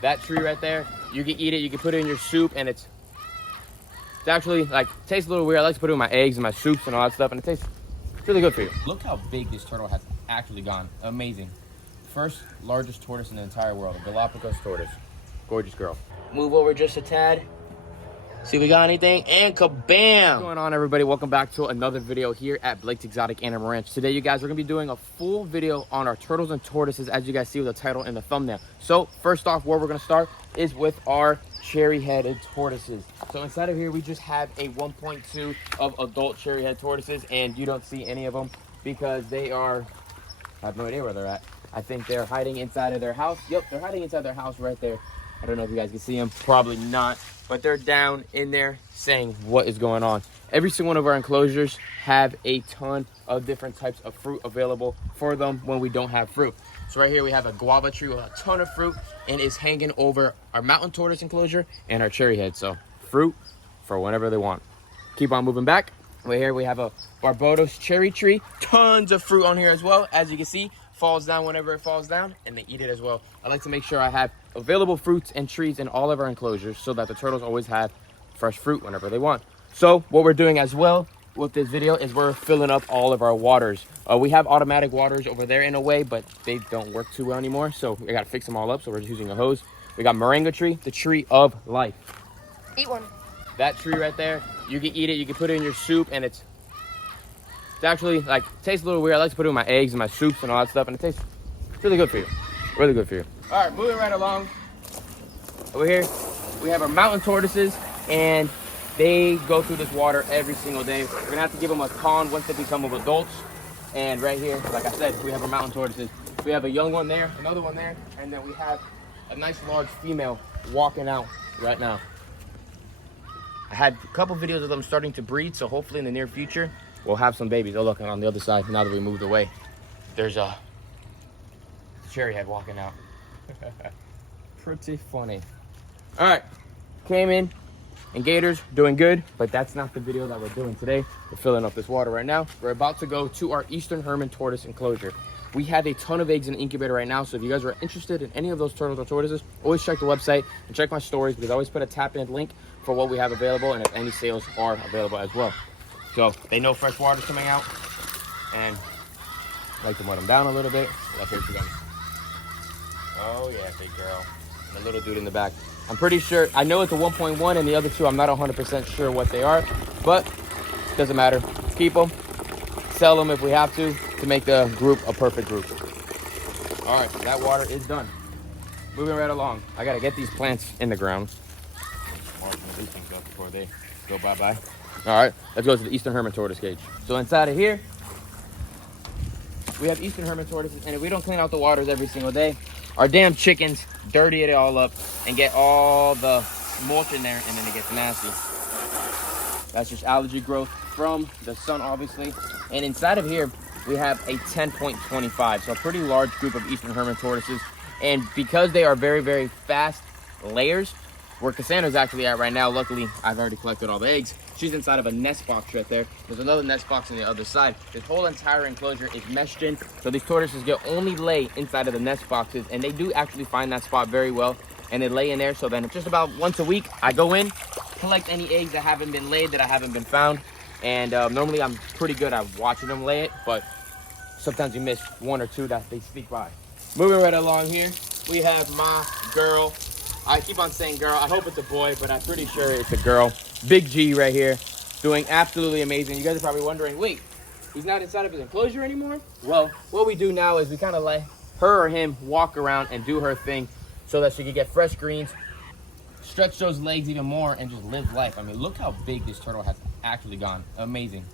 That tree right there, you can eat it, you can put it in your soup, and it's actually like, tastes a little weird. I like to put it in my eggs and my soups and all that stuff, and it tastes really good for you. Look how big this turtle has actually gone. Amazing. First largest tortoise in the entire world, a Galapagos tortoise. Gorgeous girl. Move over just a tad. See if we got anything, and kabam! What's going on, everybody? Welcome back to another video here at Blake's Exotic Animal Ranch. Today, you guys, we're gonna be doing a full video on our turtles and tortoises, as you guys see with the title and the thumbnail. So first off, where we're gonna start is with our cherry-headed tortoises. So inside of here, we just have a 1.2 of adult cherry-headed tortoises, and you don't see any of them because they are, I have no idea where they're at. I think they're hiding inside of their house. Yep, they're hiding inside their house right there. I don't know if you guys can see them, probably not, but they're down in there saying what is going on. Every single one of our enclosures have a ton of different types of fruit available for them when we don't have fruit. So right here we have a guava tree with a ton of fruit, and it's hanging over our mountain tortoise enclosure and our cherry head. So fruit for whenever they want. Keep on moving back. Right here we have a Barbados cherry tree. Tons of fruit on here as well. As you can see, falls down whenever it falls down, and they eat it as well. I like to make sure I have available fruits and trees in all of our enclosures so that the turtles always have fresh fruit whenever they want. So what we're doing as well with this video is we're filling up all of our waters. We have automatic waters over there in a way, but they don't work too well anymore, so we gotta fix them all up. So we're just using a hose. We got moringa tree, the tree of life. Eat one. That tree right there, you can eat it, you can put it in your soup, and it's actually like, tastes a little weird. I like to put it in my eggs and my soups and all that stuff, and it tastes really good for you. Really good for you. All right, moving right along. Over here, we have our mountain tortoises, and they go through this water every single day. We're gonna have to give them a pond once they become of adults. And right here, like I said, we have our mountain tortoises. We have a young one there, another one there, and then we have a nice large female walking out right now. I had a couple videos of them starting to breed, so hopefully in the near future, we'll have some babies. Oh, look, on the other side, now that we moved away, there's a cherry head walking out. Pretty funny. All right, came in, and gators doing good, but that's not the video that we're doing today. We're filling up this water right now. We're about to go to our Eastern Hermit tortoise enclosure. We have a ton of eggs in the incubator right now, so if you guys are interested in any of those turtles or tortoises, always check the website and check my stories, because I always put a tap-in link for what we have available and if any sales are available as well. So they know fresh water's coming out, and I like to let them down a little bit. Like, here she goes. Oh yeah, big girl. And the little dude in the back. I'm pretty sure, I know it's a 1.1, and the other two, I'm not 100% sure what they are, but it doesn't matter. Keep them, sell them if we have to make the group a perfect group. All right, that water is done. Moving right along. I gotta get these plants in the ground. Marking these things up before they go bye-bye. All right, let's go to the Eastern Hermit tortoise cage. So inside of here, we have Eastern Hermit tortoises, and if we don't clean out the waters every single day, our damn chickens dirty it all up and get all the mulch in there, and then it gets nasty. That's just algae growth from the sun, obviously. And inside of here, we have a 10.25, so a pretty large group of Eastern Hermit tortoises. And because they are very, very fast layers, where Cassandra's actually at right now, luckily I've already collected all the eggs. She's inside of a nest box right there. There's another nest box on the other side. This whole entire enclosure is meshed in, so these tortoises get only lay inside of the nest boxes, and they do actually find that spot very well, and they lay in there. So then just about once a week, I go in, collect any eggs that haven't been laid, that I haven't been found, and normally I'm pretty good at watching them lay it, but sometimes you miss one or two that they sneak by. Moving right along here, we have my girl. I keep on saying girl. I hope it's a boy, but I'm pretty sure it's a girl. Big G right here, doing absolutely amazing. You guys are probably wondering, wait, he's not inside of his enclosure anymore? Well, what we do now is we kind of let her or him walk around and do her thing so that she can get fresh greens, stretch those legs even more, and just live life. I mean, look how big this turtle has actually gone. Amazing.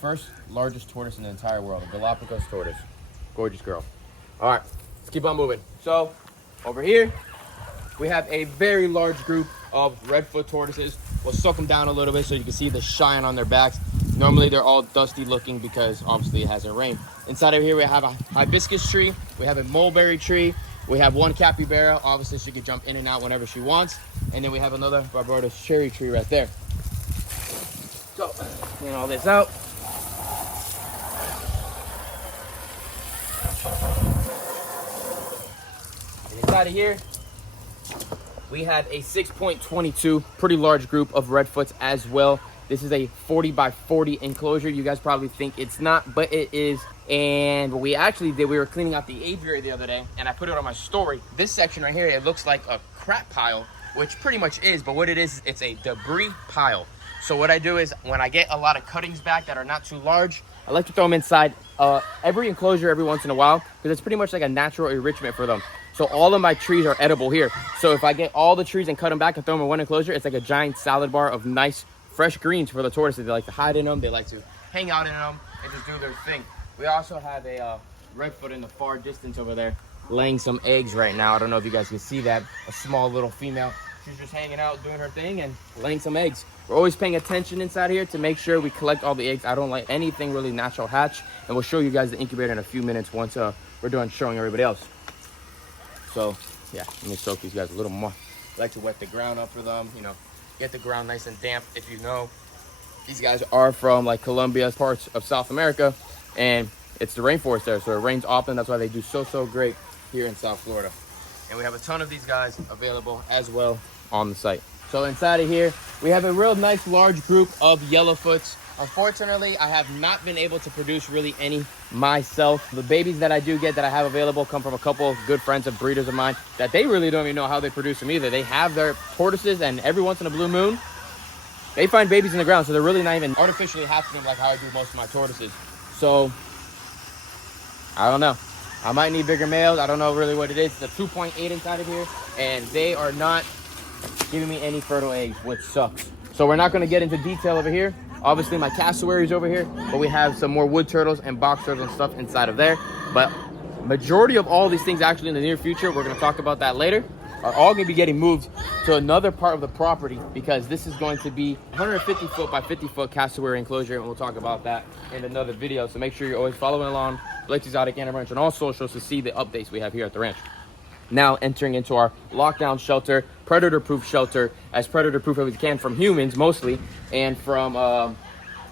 First largest tortoise in the entire world, a Galapagos tortoise. Gorgeous girl. All right, let's keep on moving. So over here, we have a very large group of redfoot tortoises. We'll soak them down a little bit so you can see the shine on their backs. Normally they're all dusty looking because obviously it hasn't rained. Inside of here we have a hibiscus tree, we have a mulberry tree, we have one capybara. Obviously she can jump in and out whenever she wants. And then we have another Barbados cherry tree right there. So, clean all this out. And inside of here, We have a 6.22, pretty large group of Redfoots as well. This is a 40 by 40 enclosure. You guys probably think it's not, but it is. And what we actually did, we were cleaning out the aviary the other day, and I put it on my story. This section right here, it looks like a crap pile, which pretty much is, but what it is, it's a debris pile. So what I do is, when I get a lot of cuttings back that are not too large, I like to throw them inside every enclosure every once in a while, because it's pretty much like a natural enrichment for them. So all of my trees are edible here. So if I get all the trees and cut them back and throw them in one enclosure, it's like a giant salad bar of nice, fresh greens for the tortoises. They like to hide in them, they like to hang out in them, and just do their thing. We also have a redfoot in the far distance over there, laying some eggs right now. I don't know if you guys can see that. A small little female. She's just hanging out, doing her thing, and laying some eggs. We're always paying attention inside here to make sure we collect all the eggs. I don't like anything really natural hatch, and we'll show you guys the incubator in a few minutes once we're done showing everybody else. So, yeah, let me soak these guys a little more. I like to wet the ground up for them, you know, get the ground nice and damp. If you know, these guys are from like Colombia, parts of South America, and it's the rainforest there, so it rains often. That's why they do so great here in South Florida. And we have a ton of these guys available as well on the site. So inside of here, we have a real nice large group of yellowfoots. Unfortunately, I have not been able to produce really any myself. The babies that I do get that I have available come from a couple of good friends of breeders of mine that they really don't even know how they produce them either. They have their tortoises, and every once in a blue moon, they find babies in the ground. So they're really not even artificially hatching them like how I do most of my tortoises. So, I don't know. I might need bigger males. I don't know really what it is. It's a 2.8 inside of here, and they are not giving me any fertile eggs, which sucks. So we're not going to get into detail over here. Obviously, my cassowary is over here, but we have some more wood turtles and box turtles and stuff inside of there. But majority of all these things actually in the near future, we're going to talk about that later, are all going to be getting moved to another part of the property, because this is going to be 150 foot by 50 foot cassowary enclosure, and we'll talk about that in another video. So make sure you're always following along Blake's Exotic Animal Ranch on all socials to see the updates we have here at the ranch. Now entering into our lockdown shelter, predator-proof shelter, as predator-proof as we can from humans mostly, and from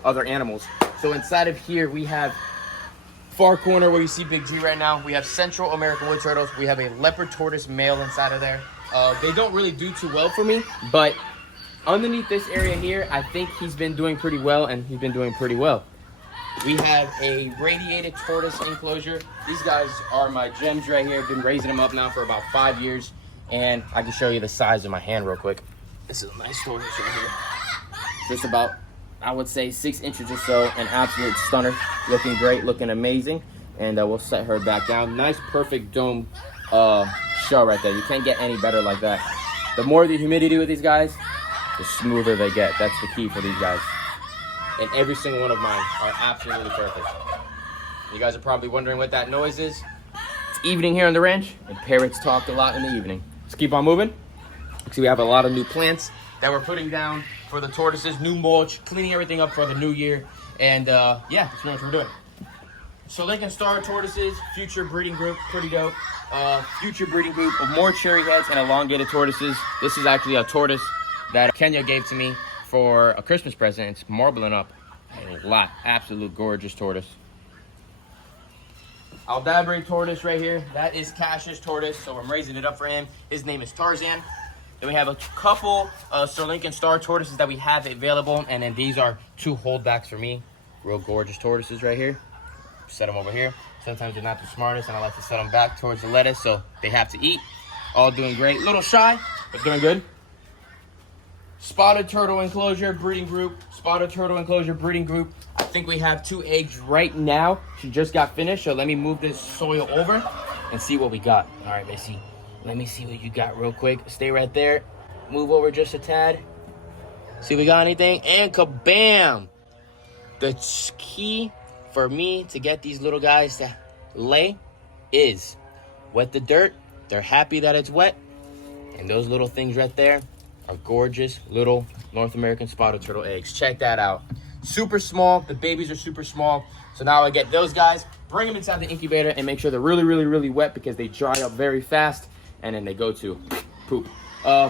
other animals. So inside of here we have far corner where you see Big G right now. We have Central American wood turtles. We have a leopard tortoise male inside of there. They don't really do too well for me, but underneath this area here, I think he's been doing pretty well, and he's been doing pretty well. We have a radiated tortoise enclosure. These guys are my gems right here. I've been raising them up now for about 5 years, and I can show you the size of my hand real quick. This is a nice tortoise right here. Just about, I would say, 6 inches or so. An absolute stunner. Looking great, looking amazing. And we'll set her back down. Nice, perfect dome shell right there. You can't get any better like that. The more the humidity with these guys, the smoother they get. That's the key for these guys. And every single one of mine are absolutely perfect. You guys are probably wondering what that noise is. It's evening here on the ranch, and parrots talk a lot in the evening. Let's keep on moving. See, we have a lot of new plants that we're putting down for the tortoises, new mulch, cleaning everything up for the new year. And yeah, that's pretty much what we're doing. So Lincoln Star tortoises, future breeding group, pretty dope. Future breeding group of more cherry heads and elongated tortoises. This is actually a tortoise that Kenya gave to me for a Christmas present. It's marbling up a lot. Absolute gorgeous tortoise. Aldabra tortoise right here. That is Cash's tortoise, so I'm raising it up for him. His name is Tarzan. Then we have a couple Sir Lincoln Star tortoises that we have available, and then these are 2 holdbacks for me. Real gorgeous tortoises right here. Set them over here. Sometimes they're not the smartest, and I like to set them back towards the lettuce so they have to eat. All doing great. Little shy, but doing good. Spotted turtle enclosure breeding group. Spotted turtle enclosure breeding group. I think we have 2 eggs right now. She just got finished, so let me move this soil over and see what we got. All right, Missy. Let me see what you got real quick. Stay right there. Move over just a tad. See if we got anything. And kabam! The key for me to get these little guys to lay is wet the dirt. They're happy that it's wet. And those little things right there are gorgeous little North American spotted turtle eggs. Check that out. Super small. The babies are super small. So now I get those guys, bring them inside the incubator, and make sure they're really wet, because they dry up very fast, and then they go to poop.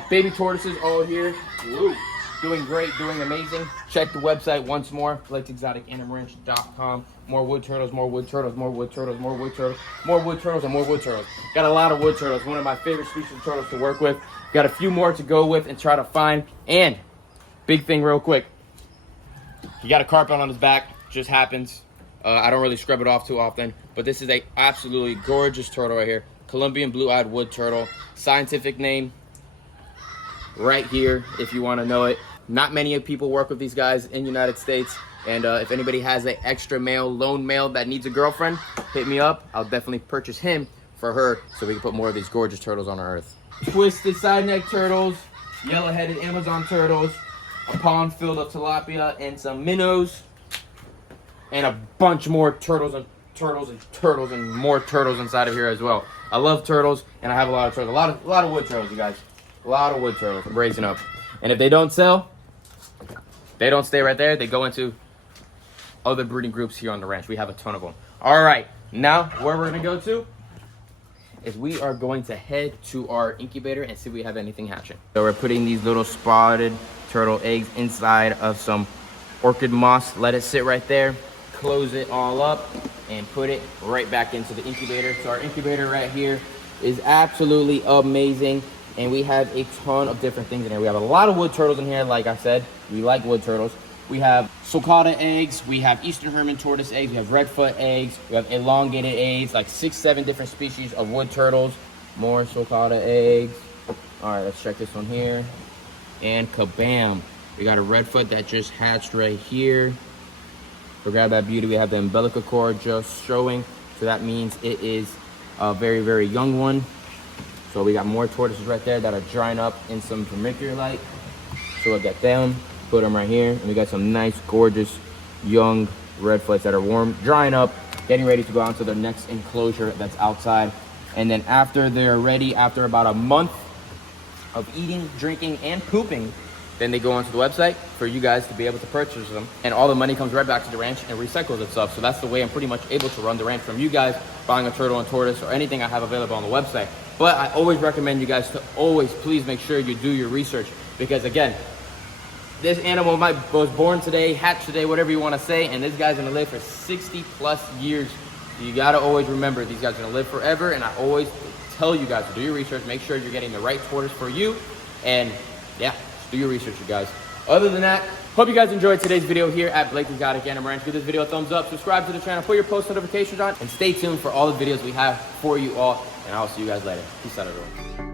Baby tortoises all here. Woo. doing great, doing amazing. Check the website once more, Blake'sExoticAnimalRanch.com. More wood turtles, more wood turtles, more wood turtles, more wood turtles, more wood turtles, and more wood turtles. Got a lot of wood turtles, one of my favorite species of turtles to work with. Got a few more to go with and try to find. And big thing real quick, he got a carpet on his back, just happens. I don't really scrub it off too often, but this is a absolutely gorgeous turtle right here. Colombian blue-eyed wood turtle. Scientific name right here if you want to know it. Not many people work with these guys in the United States, and if anybody has an extra male, lone male that needs a girlfriend, hit me up. I'll definitely purchase him for her so we can put more of these gorgeous turtles on our earth. Twisted side neck turtles, yellow-headed Amazon turtles, a pond filled of tilapia and some minnows, and a bunch more turtles and more turtles inside of here as well. I love turtles, and I have a lot of turtles. A lot of wood turtles, you guys. A lot of wood turtles. I'm raising up. And if they don't sell, they don't stay right there. They go into other breeding groups here on the ranch. We have a ton of them. All right, now where we're gonna go to is we are going to head to our incubator and see if we have anything hatching. So we're putting these little spotted turtle eggs inside of some orchid moss. Let it sit right there. Close it all up and put it right back into the incubator. So our incubator right here is absolutely amazing, and we have a ton of different things in here. We have a lot of wood turtles in here. Like I said, we like wood turtles. We have sulcata eggs, we have eastern hermit tortoise eggs, we have redfoot eggs, we have elongated eggs, like 6-7 different species of wood turtles. More sulcata eggs. All right, let's check this one here. And kabam, we got a redfoot that just hatched right here. So grab that beauty. We have the umbilical cord just showing, so that means it is a very, very young one. So we got more tortoises right there that are drying up in some vermiculite. So we'll get them, put them right here, and we got some nice, gorgeous, young redfoots that are warm, drying up, getting ready to go out to their next enclosure that's outside. And then after they're ready, after about a month of eating, drinking, and pooping, then they go onto the website for you guys to be able to purchase them. And all the money comes right back to the ranch and recycles itself. So that's the way I'm pretty much able to run the ranch, from you guys buying a turtle and tortoise or anything I have available on the website. But I always recommend you guys to always, please make sure you do your research, because again, this animal was born today, hatched today, whatever you want to say, and this guy's gonna live for 60+ years. So you gotta always remember, these guys are gonna live forever, and I always tell you guys to do your research, make sure you're getting the right tortoise for you, and yeah, do your research, you guys. Other than that, hope you guys enjoyed today's video here at Blake's Exotic Animal Ranch. Give this video a thumbs up, subscribe to the channel, put your post notifications on, and stay tuned for all the videos we have for you all. And I'll see you guys later. Peace out, everyone.